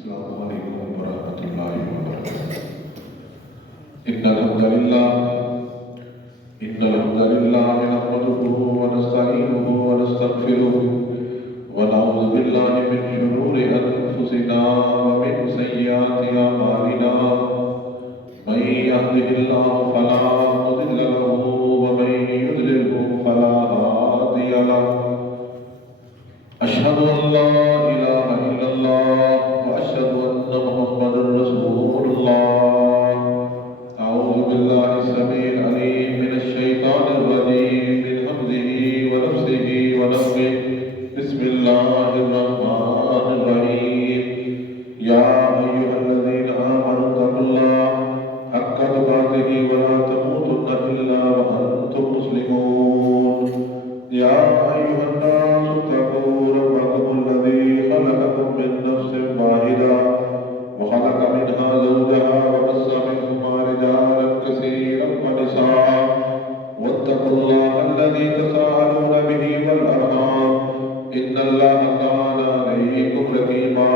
السلام علیکم ورحمۃ اللہ وبرکاتہ۔ ان الحمد للہ نحمده ونستعینه ونستغفره ونعوذ باللہ من شرور انفسنا ومن سیئات اعمالنا، من يهده الله فلا مضل له ومن يضلل فلا هادي له، اشهد ان لا اله الا الله واشهد ان محمدا رسول الله۔ اعوذ بالله السميع العليم من الشيطان الرجيم من همزه ونفسه ونفخه، بسم الله الرحمن الرحيم۔ يا ايها الذين امنوا اتقوا الله حق تقاته ولا تموتن الا وانتم مسلمون۔ يا ايها الناس اتقوا ربكم الذي خلقكم من نفس واحدة وخلق منها زوجها وبث منهما رجالا كثيرا ونساء، واتقوا الله الذي تساءلون به والأرحام إن الله كان عليكم رقيبا۔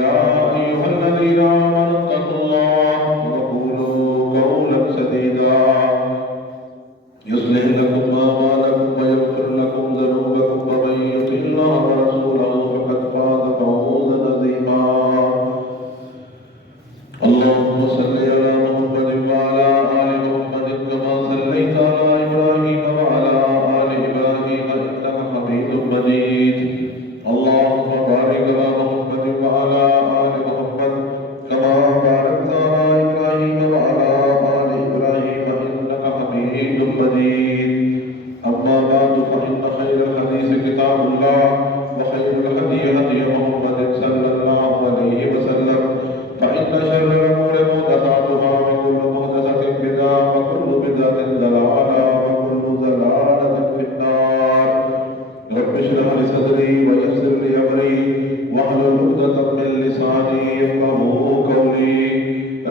يا أيها الذين آمنوا اتقوا الله وقولوا قولا سديدا يصلح لكم أعمالكم ويغفر لكم ذنوبكم، ومن يطع الله ورسوله فقد فاز فوزا عظيما۔ اللهم صل على محمد وعلى آل محمد كما صليت على إبراهيم وعلى آل إبراهيم إنك حميد مجيد۔ اللهم بارك على محمد وعلى آل محمد كما باركت على إبراهيم وعلى آل إبراهيم إنك حميد مجيد۔ أما بعد فإن خير الحديث كتاب الله وخير الهدي هدي محمد صلى الله عليه وسلم، فإن شر الأمور محدثاتها وكل محدثة بدعة وكل بدعة ضلالة وكل ضلالة في النار۔ رب اشرح لي صدري ويسر لي أمري واحلل عقدة من لساني يفقهوا قولي۔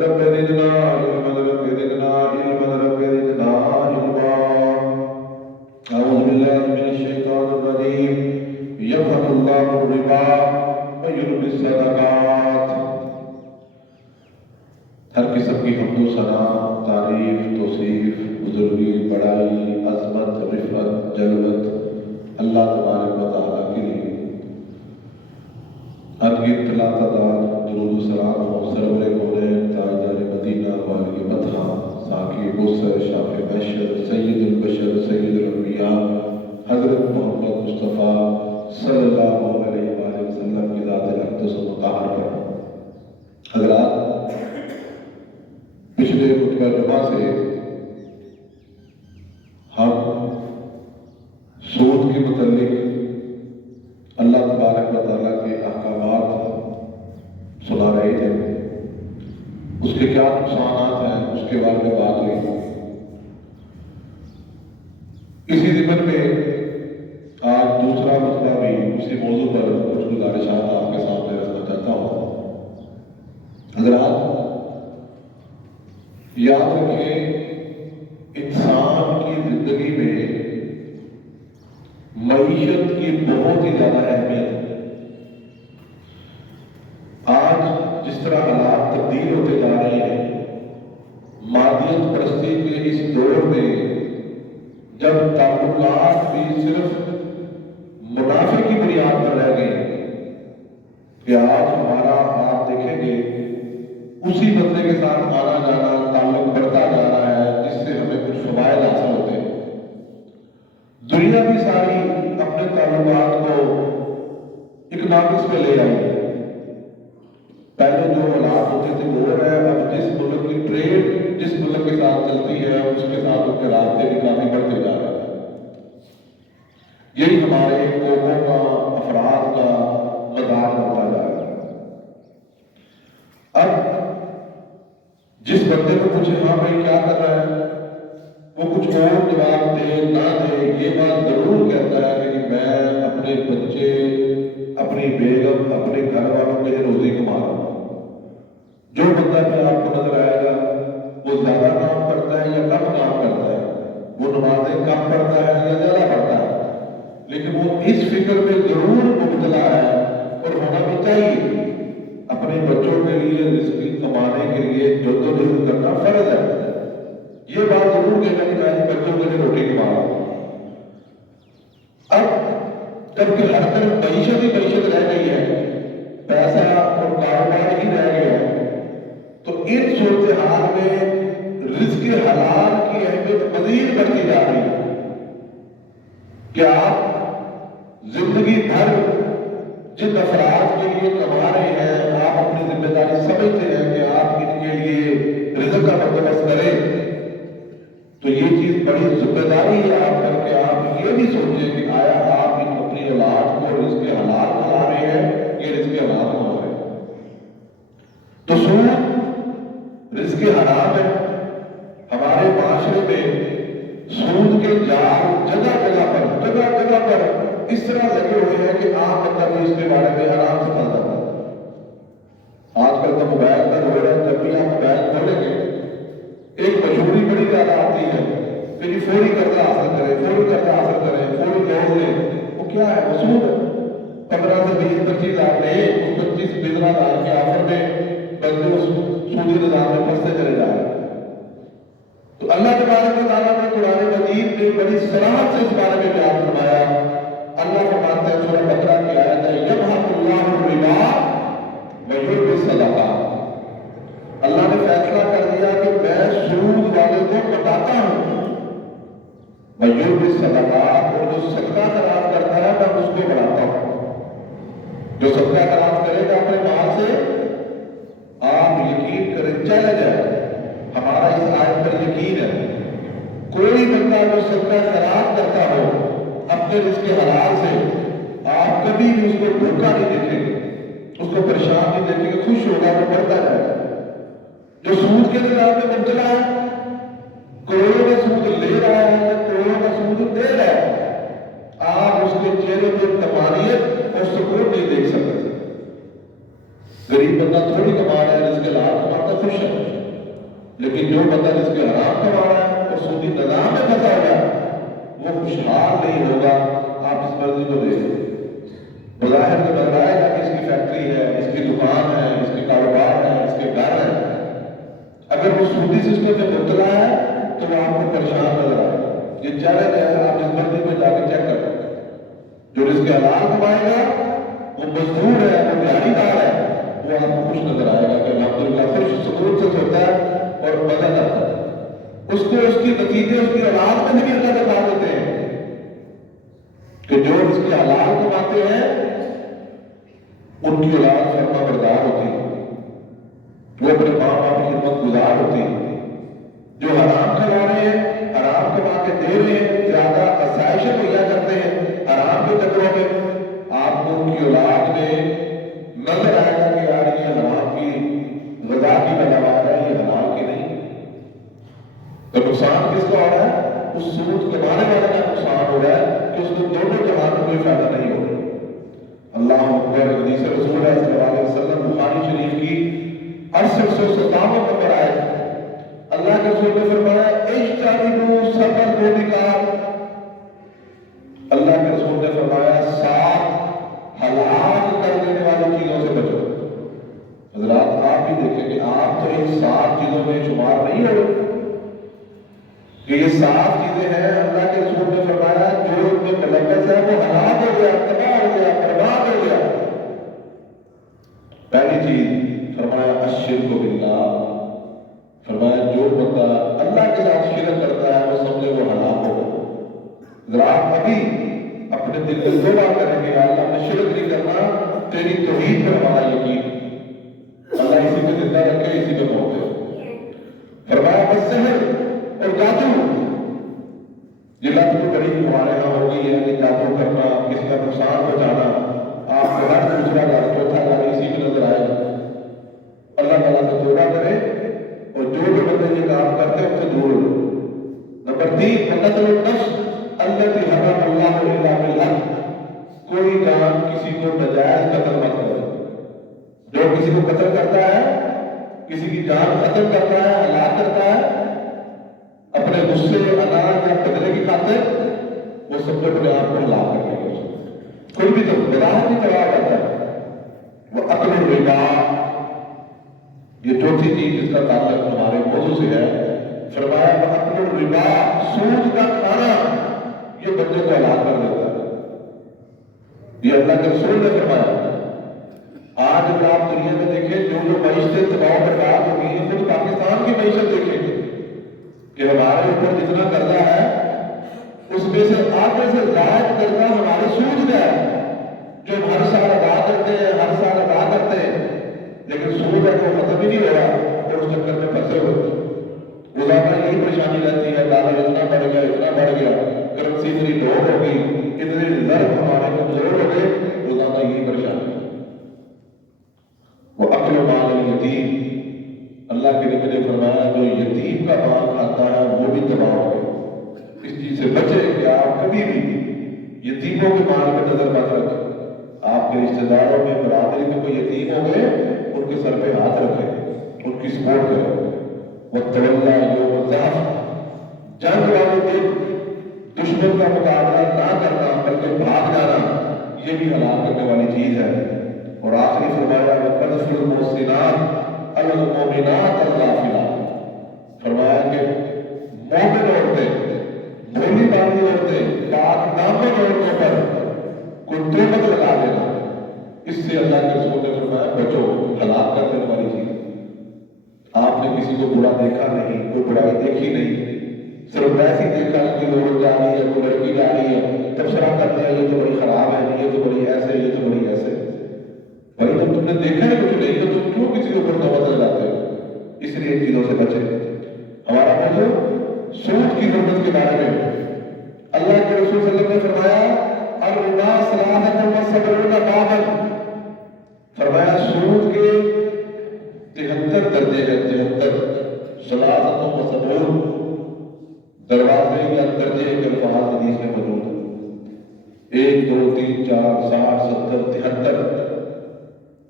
رب زدنا علما رب زدنا علما رب زدنا علما۔ أعوذ بالله من الشيطان الرجيم۔ يمحق الله الربا ويربي الصدقات۔ ہر قسم کی حمد و ثنا، تعریف، توصیف، بزرگی، بڑائی، عظمت، رفعت، جلوت اللہ تبارک و تعالیٰ کے لیے۔ انگیت لا تعداد درود و سلام ہو سرور کونین تاجدار مدینہ والی مدحہ ساقی بصر شافع بشر سید البشر سید الانبیاء حضرت محمد مصطفیٰ صلی اللہ علیہ وآلہ وسلم کی ذات اقدس و مطہر پر۔ حضرات، پچھلے خطبہ جمعہ سے ہم سود کے متعلق اللہ تبارک و تعالیٰ کے احکامات سنا رہے تھے، اس کے کیا نقصانات ہیں اس کے بارے میں بات ہوئی۔ اسی ضمن میں آج دوسرا مسئلہ بھی اسی موضوع پر کچھ گزارشات آپ کے سامنے رکھنا چاہتا ہوں۔ حضرات، یاد رکھیں، انسان کی زندگی میں معیشت کی بہت ہی زیادہ اہمیت ہے۔ آج جس طرح حالات تبدیل ہوتے جا رہے ہیں، مادیت پرستی کے اس دور میں جب تعلقات بھی صرف منافع کی بنیاد پر رہ گئے کہ آج ہمارا آپ دیکھیں گے اسی بندے کے ساتھ آنا جانا تعلق بڑھتا جا رہا ہے جس سے ہمیں کچھ فوائد حاصل ہوتے ہیں۔ دنیا بھی ساری اپنے تعلقات کو اکنامکس پہ لے آئی ہے۔ پہلے جو حالات ہوتے تھے وہ ہے، اب جس ملک کی ٹریڈ جس ملک کے ساتھ چلتی ہے اس کے ساتھ ان کے رابطے بھی کافی بڑھتے جا رہے ہیں۔ یہی ہمارے قوموں کا، افراد کا مدار ہوتا جا رہا ہے۔ اب جس بندے کو پوچھے ہاں بھائی کیا کر رہا ہے، وہ کچھ اور جواب دے نہ دے، یہ بات ضرور کہتا ہے کہ میں اپنے بچے، اپنی بیگم، اپنے گھر والوں کے لیے روزی کما رہا ہوں۔ جو بندہ بھی آپ کو نظر آئے گا وہ زیادہ کام کرتا ہے یا کم کام کرتا ہے، وہ نمازیں کم پڑھتا ہے یا زیادہ پڑھتا ہے، لیکن وہ اس فکر میں ضرور مبتلا ہے اور ہونا بھی چاہیے سوچے گا کہ میں بچوں کے لیے روٹی کما رہا ہوں. اب جب کہ ہر طرف معیشت ہی معیشت رہ گئی ہے، پیسہ اور کاروبار ہی رہ گیا ہے، تو ان صورتحال میں رزق حلال کی اہمیت مزید بڑھتی جا رہی ہے. کہ آپ زندگی بھر جن افراد کے لیے کما رہے ہیں، آپ اپنی ذمہ داری سمجھتے ہیں کہ آپ ان کے لیے رزق کا بندوبست کریں، تو یہ چیز بڑی ذمہ داری ہے آپ پر کہ آپ یہ بھی سوچیں کہ آیا آپ ان اپنی اولاد کو رزق حلال کھلا رہے ہیں یا رزق حرام کھلا رہے ہیں. تو سود رزق حرام ہے. ہمارے معاشرے میں سود کے جال جگہ جگہ پر اس طرح لگے ہوئے ہیں کہ عام بندہ بھی اس کے بارے میں آرام سے پڑھ جاتا ہے. آج کل تو موبائل پر ہو رہا ہے، جب بھی آپ موبائل کھولیں گے ایک مشہوری بڑی زیادہ آتی ہے کہ جی فوری قرضہ حاصل کریں، فوری قرضہ حاصل کریں، فوری لون لیں. وہ کیا ہے؟ وہ سود ہے. 15 سے 20-25 ہزار لے، اس 25-20 ہزار کے آفر میں بندے اس سودی نظام میں پھنستے چلے جا رہے ہیں. تو اللہ تبارک و تعالیٰ نے قرآن مجید میں بڑی صراحت سے اس بارے میں بیان فرمایا. اللہ فرماتے ہیں سورہ بقرہ کی آیت ہے یمحق اللہ الربا ویربی الصدقات. اللہ نے فیصلہ کر دیا کہ میں سود والے کو بتاتا ہوں، ویربی الصدقات، اور جو صدقہ خراج کرتا ہے میں اس کو بڑھاتا ہوں. جو صدقہ خراج کرے گا اپنے مال سے، آپ یقین کریں چیلنج ہے ہمارا اس آیت پر یقین ہے، کوئی بندہ جو صدقہ خراج کرتا ہو اپنے رزق حلال سے، آپ کبھی بھی اس کو دھوکہ نہیں دیکھیں گے، اس کو پریشان نہیں دیکھیں گے، خوش ہوگا وہ بڑھتا جائے گا. جو سود کے نظام میں مبتلا ہے، کروڑوں کا سود لے رہا ہے، کروڑوں کا سود دے رہا ہے، آپ اس کے چہرے پہ تمانیت اور سکون نہیں دیکھ سکتے. غریب بندہ تھوڑی کما رہا ہے، رزق حلال کماتا خوش ہے، لیکن جو بندہ رزق حرام کما رہا ہے اور سودی نظام میں پھنسا ہوا ہے وہ خوشحال نہیں ہوگا. آپ اس مرضی کو دے دیں، بظاہر تو لگ رہا ہے کہ اس کی فیکٹری ہے، اس کی دکان ہے، اس کے کاروبار ہے، اس کے گھر ہے. اگر وہ سودی سسٹم میں مبتلا ہے تو وہ آپ کو پریشان نظر آئے گا. یہ چیلنج ہے، آپ اس مرضی کو جا کے چیک کریں. جو رزق حلال کمائے گا وہ مزدور ہے، وہ دیہڑی دار ہے، وہ آپ کو خوش نظر آئے گا کہ الحمدللہ خوش سکون سے سوتا ہے اور مزہ کرتا ہے. اس کو اس کی نتیجے اس کی اولاد میں بھی اللہ بتا دیتے ہیں کہ جو اس کے حلال کماتے ہیں ان کی اولاد فرما بردار ہوتی ہے، وہ اپنے ماں باپ کی خدمت گزار ہوتی ہے. جو حرام کما رہے ہیں، حرام کما کے دے رہے ہیں، زیادہ آسائشیں مہیا کرتے ہیں حرام کے چکروں میں، آپ کو ان کی اولاد میں نظر آئے گا کہ یار یہ حرام کی غذا کی پیداوار ہے، یہ حلال کی نہیں. تو نقصان کس کا ہو رہا ہے؟ اس سود کمانے والے کا نقصان ہو رہا ہے کہ اس کو دونوں جہان میں کوئی فائدہ نہیں ہو رہا. اللہ اکبر. حدیث رسول اللہ صلی اللہ علیہ وسلم بخاری شریف کی 857 نمبر آئے. اللہ کے رسول نے فرمایا اجتنبوا 7 موبقات. اللہ کے رسول نے فرمایا 7 ہلاک کر دینے والی چیزوں سے بچو. حضرات آپ بھی دیکھیں کہ آپ تو ان 7 چیزوں میں شمار نہیں ہو کہ یہ 7 چیزیں ہیں. اللہ کے رسول نے فرمایا جو ان میں ملوث ہے وہ ہلاک ہو گیا، تباہ ہو گیا، برباد ہو گیا. پہلی چیز فرمایا الشرک باللہ. فرمایا جو بندہ اللہ کے ساتھ شرک کرتا ہے وہ سمجھے وہ ہلاک ہو گیا. ذرا آپ ابھی اپنے دل میں توبہ کریں گے اللہ میں شرک نہیں کرنا، تیری توحید پر ہمارا یقین. اللہ اسی کو زندہ رکھے، اسی کو موت دے. فرمایا بس سحر اور جادو. یہ لت تو بڑی ہمارے یہاں ہو گئی ہے کہ جادو کرنا، کسی کا نقصان پہنچانا. آپ کو ہر دوسرا گھر چوتھا گھر اسی میں نظر آئے گا. اللہ تعالیٰ سے توبہ کرے اور جو بندے یہ کام کرتے ہیں ان سے دور ہو. نمبر 3 قتل النفس التي حرم اللہ الا بالحق. کوئی جان کسی کو ناجائز قتل مت کرے. جو کسی کو قتل کرتا ہے، کسی کی جان ختم کرتا ہے، ہلاک کرتا ہے اپنے غصے، اناج یا بدلے کی خاطر، وہ سب کو اپنے آپ کو ہلاک کر دے گا. کوئی بھی تو بظاہر نہیں تباہ کرتا ہے. وہ اکل الربا. یہ چوتھی چیز جس کا تعلق ہمارے موضوع سے ہے فرمایا وَأَكْلُ الرِّبَا، سود کا کھانا یہ بندے کو ہلاک کر دیتا ہے. یہ اللہ کے رسول نے فرمایا. آج اگر آپ دنیا میں دیکھیں جو معیشتیں تباہ و برباد ہو گئی ہیں، خود پاکستان کی معیشت دیکھیں کہ ہمارے اوپر جتنا قرضہ ہے اس میں سے آدھے سے زائد قرضہ ہمارے سود کا ہے، جو ہم ہر سال ادا کرتے ہیں، لیکن سود ہے وہ ختم ہی نہیں ہو رہا اور اس چکر میں پھنسے ہوئے. روزانہ یہی پریشانی رہتی ہے، ڈالر اتنا بڑھ گیا، کرنسی اتنی لو ہو گئی، اتنے ریزرو ہمارے کمزور ہو گئے، روزانہ یہی پریشانی. وہ اکل مال الیتیم، اللہ کے نبی نے فرمایا جو یتیم کا مال کھاتا ہے وہ بھی تباہ ہو گیا. اس چیز سے بچے کہ آپ کبھی بھی یتیموں کے مال پہ نظر مت رکھیں. آپ کے رشتہ داروں میں برادری میں کوئی یتیم ہو گئے، ان کے سر پہ ہاتھ رکھیں، ان کی سپورٹ کریں. وَتَوَلَّى يَوْمَ الزَّحْفِ، جنگ والے دن دشمن کا مقابلہ نہ کرنا بلکہ بھاگ جانا، یہ بھی ہلاک کرنے والی چیز ہے. اور آخری فرمایا وَقَذْفُ الْمُحْصِنَاتِ عَلَى الْمُؤْمِنَاتِ الْغَافِلَاتِ، فرمایا کہ مومن عورتیں، بھولی بالی عورتیں، پاک دامن عورتوں پر کوئی تہمت لگا دینا، اس سے اللہ کے رسول نے فرمایا بچو، ہلاک کر دینے والی چیز. آپ نے کسی کو برا دیکھا نہیں، کوئی برائی دیکھی نہیں، صرف ویسے ہی دیکھا کہ عورت جا رہی ہے، کوئی لڑکی جا رہی ہے، تبصرہ کر دیا یہ تو بڑی خراب ہے، یہ تو بڑی ایسے، یہ تو بڑی ایسے. بھائی جب تم نے دیکھا ہے کچھ نہیں تو تم کیوں کسی کے اوپر تہمت لگاتے ہو؟ اس لیے ان چیزوں سے بچے. ہمارا موضوع سود کی غربت کے بارے میں. اللہ کے رسول صلی اللہ علیہ وسلم نے فرمایا الربا ثلاثۃ وسبعون بابا، فرمایا سود کے 73 درجے ہیں، 73 ثلاثۃ وسبعون دروازے یا درجے کے الفاظ حدیث میں موجود ہیں. 1 2 3 4 60 70 73.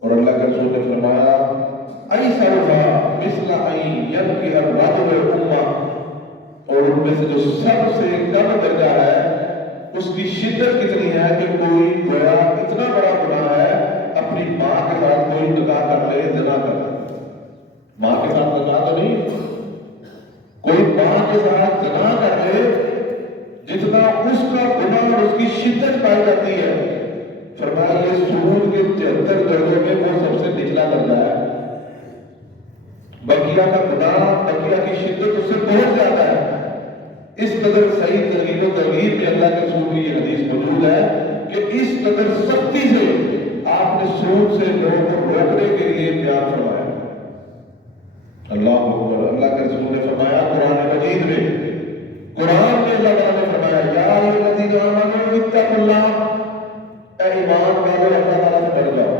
اور اللہ کے رسول نے فرمایا ایسرها مثل ان ينكح الرجل الامه، اور ان میں سے جو سب سے کم درجہ ہے اس کی شدت کتنی ہے کہ کوئی گویا اتنا بڑا گناہ ہے اپنی ماں کے ساتھ کوئی نکاح کر لے، زنا کر لے. ماں کے ساتھ نکاح تو نہیں، کوئی ماں کے ساتھ زنا کر لے، جتنا اس کا گناہ اور اس کی شدت پائی جاتی ہے. فرمایا یہ سود کے 73 درجوں میں وہ سب سے نچلا درجہ ہے. بقیہ کا گناہ، بقیہ کی شدت اس سے بہت زیادہ ہے. اس قدر صحیح ترغیب و ترغیب میں اللہ کے رسول کی یہ حدیث موجود ہے کہ اس قدر سختی سے آپ نے سود سے لوگوں کو روکنے کے لیے بیان فرمایا. اللہ اکبر. اللہ کے رسول نے فرمایا قرآن مجید میں، قرآن میں اللہ تعالیٰ نے فرمایا یا ایھا الذین آمنوا اتقوا اللہ، اے ایمان والو اللہ تعالیٰ سے ڈر جاؤ.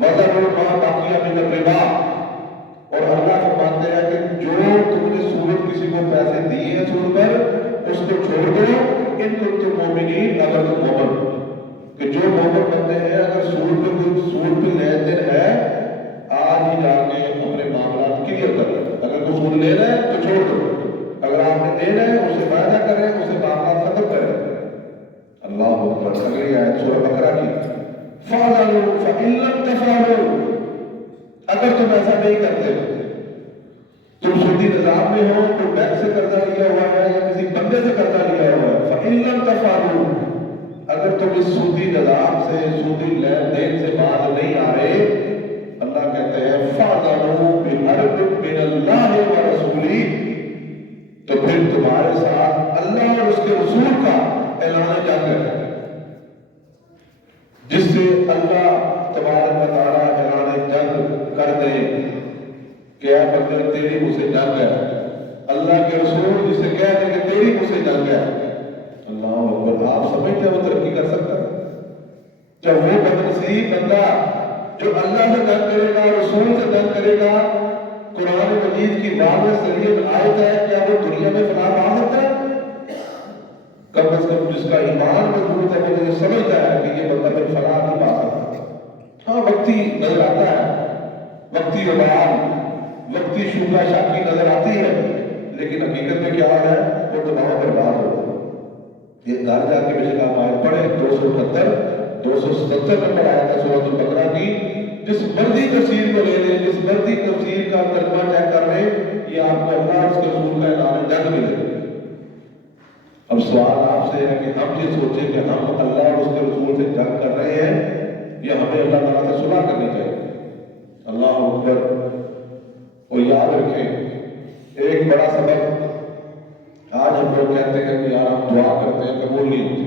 وَذَرُوا مَا بَقِیَ مِنَ الرِّبَا، اور اللہ فرماتے ہیں کہ جو تم نے سود کسی کو پیسے دیے ہیں سود پر، اس کو چھوڑ دو ان کنتم مؤمنین، اگر تم مومن. کہ جو مومن بندے ہیں اگر سود پہ لین دین ہے آج ہی جا کے اپنے معاملات کلیئر کر لیں. اگر کوئی سود لے رہا ہے تو چھوڑ دو، اگر آپ نے دینا ہے اسے وعدہ کریں، اسے معاملات ختم کریں. اللہ اکبر. اگلی آیت سورہ بقرہ کی فَاعْلَمُوا فَإِن لَّمْ تَفْعَلُوا، اگر تم ایسا نہیں کرتے، تم سودی نظام میں ہو، تو بینک سے قرضہ لیا ہوا ہے یا کسی بندے سے قرضہ لیا ہوا ہے، فَإِن لَّمْ تَفْعَلُوا، اگر تم اس سودی نظام سے، سودی لین دین سے باز نہیں آ رہے، اللہ کہتے ہیں فَاعْلَمُوا بِحَرْبٍ مِّنَ اللَّهِ وَرَسُولِهِ، تو پھر تمہارے ساتھ اللہ اور اس کے رسول کا اعلان جنگ ہے، جس سے اللہ تبارک و تعالیٰ اعلان جنگ کر دے کہ اے بندے تیری مجھ سے جنگ ہے. اللہ کے رسول جسے کہہ دیں کہ تیری مجھ سے جنگ ہے. اللہ اکبر. آپ سمجھتے ہیں وہ ترقی کر سکتا ہے؟ جب وہ بدنصیب بندہ جو اللہ سے جنگ کرے گا، رسول سے جنگ کرے گا، قرآن مجید کی واضح صریح آیت ہے، کیا وہ دنیا میں فلاح پا سکتا ہے؟ کم از کم جس کا ایمان مضبوط ہے وہ یہ سمجھتا ہے کہ یہ بندہ پھر فلاح نہیں پا سکتا. ہاں وقتی نظر آتا ہے، وقتی وبال، وقتی شوکا شاکی نظر آتی ہے، لیکن حقیقت میں کیا ہے وہ تباہ برباد ہوتا ہے. یہ گھر جا کے بے شک آیت پڑھے 277 نمبر آیت ہے سورۃ البقرہ کی. جس مرضی تفسیر کو لے لیں، جس مرضی تفسیر کا ترجمہ چیک کر لیں، یہ آپ کو اللہ اس کے رسول کا اعلان جنگ ملے گا۔ اب سوال آپ سے ہے کہ ہم یہ سوچیں کہ ہم اللہ اور اس کے رسول سے جنگ کر رہے ہیں یا ہمیں اللہ تعالیٰ سے صلح کرنی چاہیے۔ اللہ اکبر۔ اور یاد رکھیں ایک بڑا سبق، آج ہم لوگ کہتے ہیں کہ یار ہم دعا کرتے ہیں قبول نہیں ہوتی،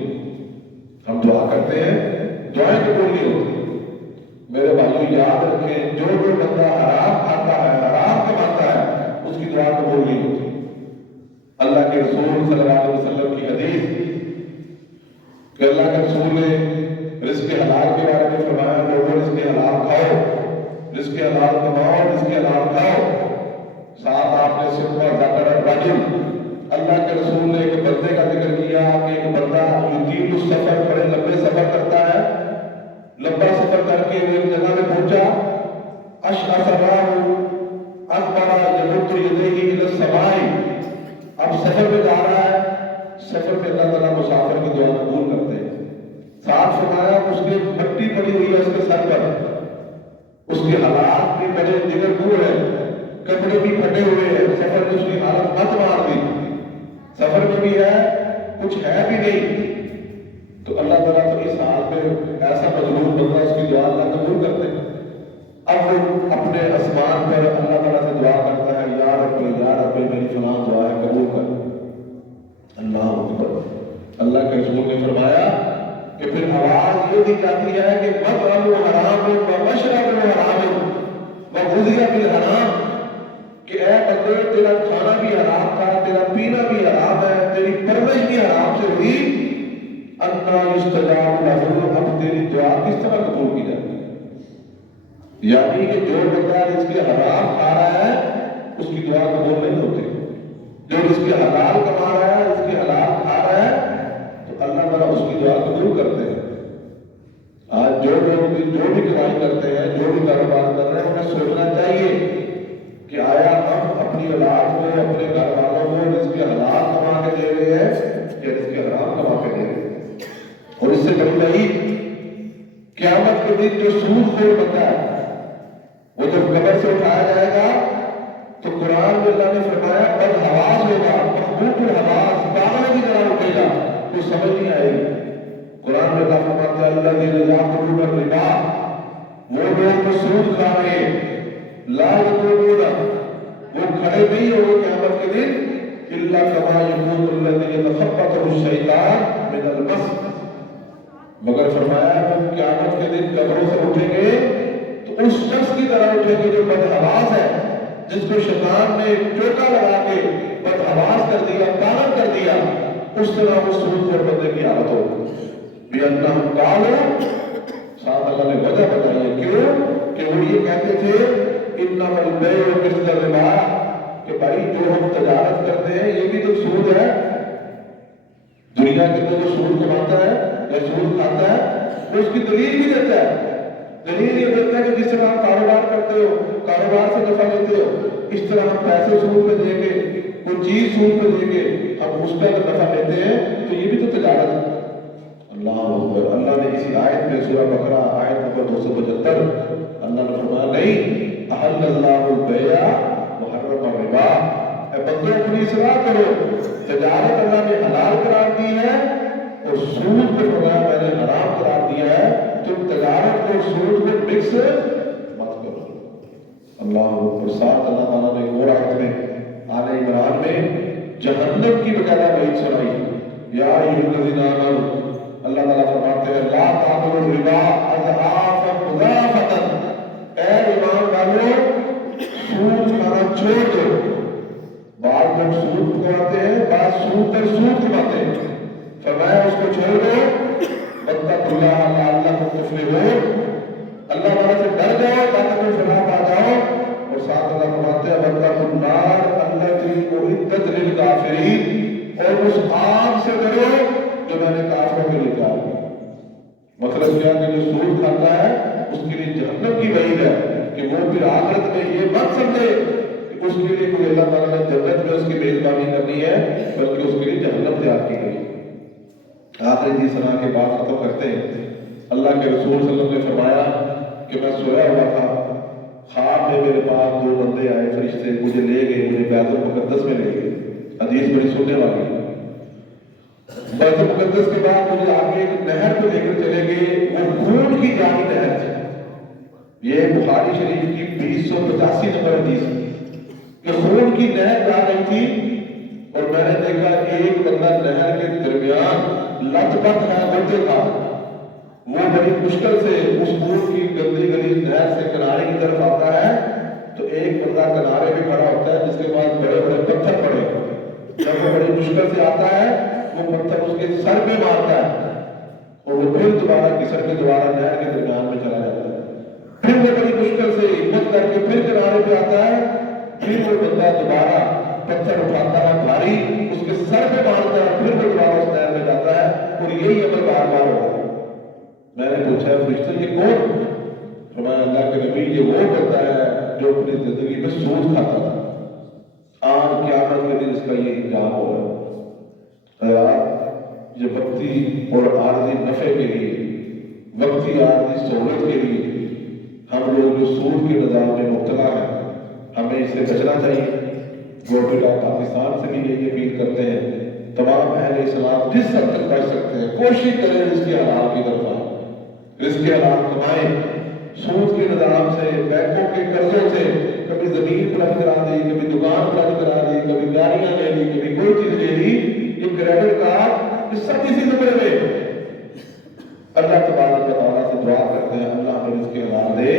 ہم دعا کرتے ہیں دعائیں قبول نہیں ہوتی۔ میرے بھائیو یاد رکھیں جو بندہ حرام کھاتا ہے، حرام کماتا ہے، اس کی دعا قبول نہیں ہوتی۔ اللہ کے رسول صلی اللہ علیہ وسلم کی حدیث کہ اللہ کے رسول نے رزق حلال کے بارے میں فرمایا، لوگوں رزق حلال کھاؤ، رزق حلال کماؤ، رزق حلال کھاؤ۔ ساتھ آپ نے سنوا ذکر الرجل، اللہ کے رسول نے ایک بندے کا ذکر کیا کہ ایک بندہ یطیل السفر، بڑے لمبے سفر کرتا ہے، لمبا سفر کر کے وہ ایک جگہ میں پہنچا، اشعث اکبر یمد یدیہ الی السماء، اب سفر میں جا رہا ہے، سفر میں اللہ تعالیٰ مسافر کی دعا قبول کرتے ہیں۔ ساتھ فرمایا اس کی مٹی پڑی ہوئی ہے اس کے سر پر، اس کے حالات بھی بڑے دیگر دور ہے، کپڑے بھی پھٹے ہوئے ہیں، سفر میں اس کی حالت مت مار دی، سفر میں بھی ہے کچھ ہے بھی نہیں، تو اللہ تعالیٰ تو اس حال میں ایسا مظلوم بندہ اس کی دعا اللہ قبول کرتے ہیں۔ اب وہ اپنے آسمان پر اللہ تعالیٰ سے دعا کرتا ہے، یا رب میری فلاں دعا ہے قبول کر۔ اللہ اکبر۔ اللہ کے رسول نے فرمایا کہ پھر آواز یہ دی جاتی ہے کہ مطعم حرام و مشرب حرام و غذی بالحرام، کہ اے بندے تیرا کھانا بھی حرام تھا، تیرا پینا بھی حرام ہے، تیری پرورش بھی حرام سے ہوئی، انا یستجاب لہ، اب تیری دعا کس طرح قبول کی جاتی ہے؟ یعنی کہ جو بندہ رزق حرام کھا رہا ہے اس کی دعا قبول نہیں ہوتی، جو رزق حلال کما رہا ہے، رزق حلال کھا رہا ہے، تو اللہ تعالیٰ اس کی دعا قبول کرتے ہیں۔ آج جو لوگ بھی جو بھی کمائی کرتے ہیں، جو بھی کاروبار کر رہے ہیں، انہیں سوچنا چاہیے کہ آیا ہم اپنی اولاد کو، اپنے گھر والوں کو رزق حلال کما کے دے رہے ہیں یا رزق حرام کما کے دے رہے ہیں؟ اور اس سے بڑی نہیں، قیامت کے دن جو سود خور بنتا ہے وہ جب قبر سے اٹھایا جائے گا تو قرآن میں اللہ نے فرمایا بدحواس ہوگا، مخبوط الحواس، پاگلوں کی طرح اٹھے گا، تو سمجھ نہیں آئے گی۔ قرآن میں اللہ فرماتا ہے الذین یأکلون الربا، وہ لوگ جو سود کھا رہے ہیں، لا یقومون، وہ کھڑے نہیں ہوں گے قیامت کے دن الا کما یقوم الذی یتخبطہ الشیطان من المس، مگر فرمایا وہ قیامت کے دن قبروں سے اٹھیں گے تو اس شخص کی طرح اٹھیں گے جو بدحواس ہے، جس کو شیطان نے چوٹا لگا کے بدحواس کر دیا، پاگل کر دیا، اس طرح وہ سود خور بندے کی حالت ہوگی۔ بِأَنَّهُمْ قَالُوا، ساتھ اللہ نے وجہ بتائی ہے کیوں کہ وہ یہ کہتے تھے إِنَّمَا الْبَيْعُ مِثْلُ الرِّبَا، کہ بھائی جو ہم تجارت کرتے ہیں یہ بھی تو سود ہے، دنیا کے اندر جو سود کماتا ہے یا سود کھاتا ہے وہ اس کی دلیل بھی دیتا ہے، دلیل یہ دیتا ہے کہ جس طرح آپ کاروبار کرتے ہو، کاروبار سے نفع لیتے ہو، اس طرح ہم پیسے سود پہ دیں گے، کوئی چیز سود پہ دیں گے، ہم اس کا نفع لیتے ہیں تو یہ بھی تو تجارت ہے۔ اللہ اکبر۔ اللہ نے اسی آیت میں سورہ بقرہ آیت نمبر 275 اللہ نے فرمایا نہیں، احل اللہ البیع وحرم الربا، اے بندو اپنی اصلاح کرو، تجارت اللہ نے حلال قرار دی ہے اور سود کو فرمایا میں نے حرام قرار دیا ہے، تم تجارت کو سود کو مکس مت کرو۔ اللہ اکبر۔ ساتھ اللہ تعالیٰ نے ایک اور آیت میں آل عمران میں جہنم کی بقاعدہ وعید سنائی، یا ایھا الذین آمنوا، اللہ تعالیٰ فرماتے ہیں لا تأکلوا الربا اضعافا مضاعفۃ، اے ایمان والو سود کھانا چھوڑ دو۔ بعض لوگ سود کماتے ہیں، بعض سود پر سود کماتے ہیں، فرمایا اس کو چھوڑ دو، واتقوا اللہ لعلکم تفلحون، اللہ تعالیٰ سے ڈر جاؤ تاکہ تم فلاح پا جاؤ۔ اور ساتھ اللہ فرماتے ہیں واتقوا النار التی اعدت للکافرین، اور اس آگ سے ڈرو جو میں نے کافروں کے لیے تیار کی۔ مطلب کیا کہ جو سود کھاتا ہے اس کے لیے جہنم کی وعید ہے کہ وہ پھر آخرت میں یہ مت سمجھے کہ اس کے لیے کوئی اللہ تعالیٰ نے جنت میں اس کی میزبانی کرنی ہے، بلکہ اس کے لیے جہنم تیار کی گئی۔ آخری جس طرح کے بات ختم کرتے ہیں، اللہ کے رسول صلی اللہ علیہ وسلم نے فرمایا کہ میں سویا ہوا تھا، خواب میں میرے پاس 2 بندے آئے فرشتے، مجھے لے گئے، مجھے بیت المقدس میں لے گئے. حدیث بڑی سننے والی ہے. بیت المقدس کے بعد مجھے آگے ایک نہر کو لے کر چلے گئے، وہ خون کی جاری نہر تھی. یہ بخاری شریف کی 2085 نمبر حدیث کہ خون کی نہر جا رہی تھی، اور میں نے دیکھا ایک بندہ نہر کے درمیان لت پت ہے بچے کا. وہ بڑی مشکل سے اس خون کی گندی گلی نہر سے کنارے کی طرف آتا ہے، تو ایک بندہ کنارے پہ کھڑا ہوتا ہے جس کے پاس بڑے بڑے پتھر پڑے. جب وہ بڑی مشکل سے آتا ہے وہ پتھر اس کے سر پہ مارتا ہے، اور وہ پھر دوبارہ گھسٹ کے دوبارہ نہر کے درمیان میں چلا جاتا ہے. پھر وہ بڑی مشکل سے ہمت کر کے پھر کنارے پہ آتا ہے، پھر وہ بندہ دوبارہ پتھر اٹھاتا ہے بھاری، اس کے سر پہ مارتا ہے، پھر وہ دوبارہ اس نہر میں جاتا ہے، اور یہی عمل بار بار ہو رہا ہے. میں نے پوچھا فرشتے یہ کون؟ فرمایا اللہ کے نبی یہ وہ بندہ ہے جو اپنی زندگی میں سود کھاتا تھا، آج قیامت کے دن اس کا یہ انجام ہو رہا ہے. یہ وقتی اور عارضی نفع کے لیے، وقتی عارضی سہولت کے لیے ہم لوگ جو سود کے نظام میں مبتلا ہیں، ہمیں اس سے بچنا چاہیے. گورنمنٹ آف پاکستان سے بھی یہ اپیل کرتے ہیں تمام اہل اسلام جس حد تک بچ سکتے ہیں کوشش کریں اس کے حلال کی طرف آئیں، اس کے حلال کمائیں. سود کے نظام سے، بینکوں کے قرضوں سے کبھی زمین پلٹ کرا دی، کبھی دکان پلٹ کرا دی، کبھی گاڑیاں لے لی، کبھی کوئی چیز لے لی، یہ کریڈٹ کارڈ، یہ سب اسی زمرے میں. اللہ تبارک و تعالیٰ سے دعا کرتے ہیں اللہ ہمیں اس کے حلال دے،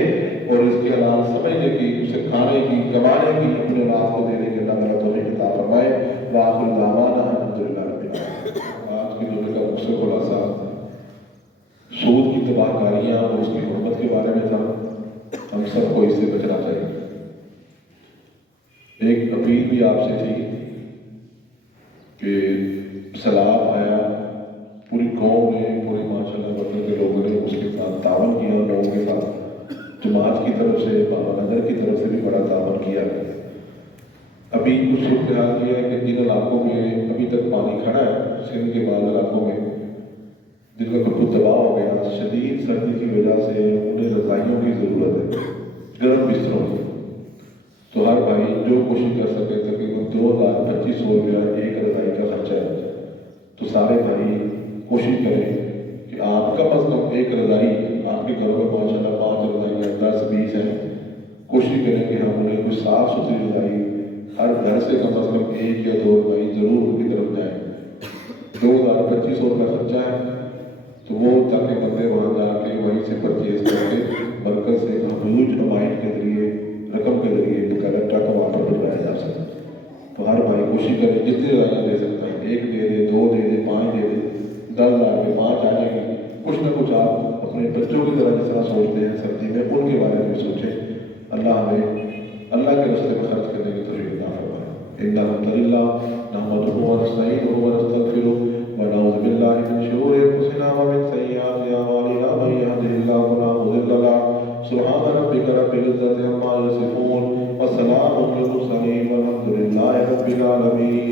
اور اس کے حلال سمجھنے کی، اسے کھانے کی، کمانے کی، اپنے اولاد کو دینے کی اللہ تعالیٰ توفیق عطا فرمائے. وآخر دعوانا الحمدللہ رب العالمین. آج کی دنیا کا مجھ سے خلاصہ سود کی تباہ کاریاں اور اس کی حرمت کے بارے میں تھا. ہم سب کو اس سے بچنا چاہیے. ایک اپیل بھی آپ سے تھی کہ سیلاب آیا، پوری قوم نے، پوری ماشاءاللہ وطن کے لوگوں نے اس کے ساتھ تعاون کیا، لوگوں کے ساتھ جماعت کی طرف سے، بابا نگر کی طرف سے بھی بڑا تعاون کیا. ابھی کچھ صورتحال یہ ہے کہ جن علاقوں میں ابھی تک پانی کھڑا ہے، سندھ کے بعض علاقوں میں جن کا کچھ دباؤ ہو گیا، شدید سردی کی وجہ سے انہیں رضائیوں کی ضرورت ہے، گرم بستروں کی. تو ہر بھائی جو کوشش کر سکے تقریباً 2250 روپیہ ایک رضائی کا خرچہ ہے. تو سارے بھائی کوشش کریں کہ آپ کم از کم ایک رضائی، آپ کے گھروں میں ماشاءاللہ 5 رضائیاں 10-20 ہیں، کوشش کریں کہ ہم انہیں کوئی صاف ستھری رضائی، ہر گھر سے کم از کم 1 یا 2 رضائی ضرور ان کی طرف جائیں. 2250 کا خرچہ ہے، تو وہ تاکہ بندے وہاں جا کے وہیں سے پرچیز کر کے مرکز سے حدود نمائن کے ذریعے، رقم کے ذریعے باقاعدہ ٹرک وہاں پر بھجوایا جا سکے. تو ہر بھائی کوشش کرے جتنی رضائیاں دے سکتا ہے، 1 دے دے، 2 دے دے، 5 دے دے، 10,000 میں 5 آ جائیں گے. کچھ نہ کچھ آپ اپنے بچوں کی طرح جس طرح سوچتے ہیں سردی میں، ان کے بارے میں سوچیں. اللہ ہمیں اللہ کے راستے میں خرچ کرنے کی توفیق عطا فرمائے. إن الحمد لله نحمده ونستعينه ونستغفره ونعوذ بالله من شرور أنفسنا ومن سيئات أعمالنا. من يهده الله فلا مضل له. سبحان ربك رب العزة عما يصفون وسلام على المرسلين والحمد لله رب العالمين.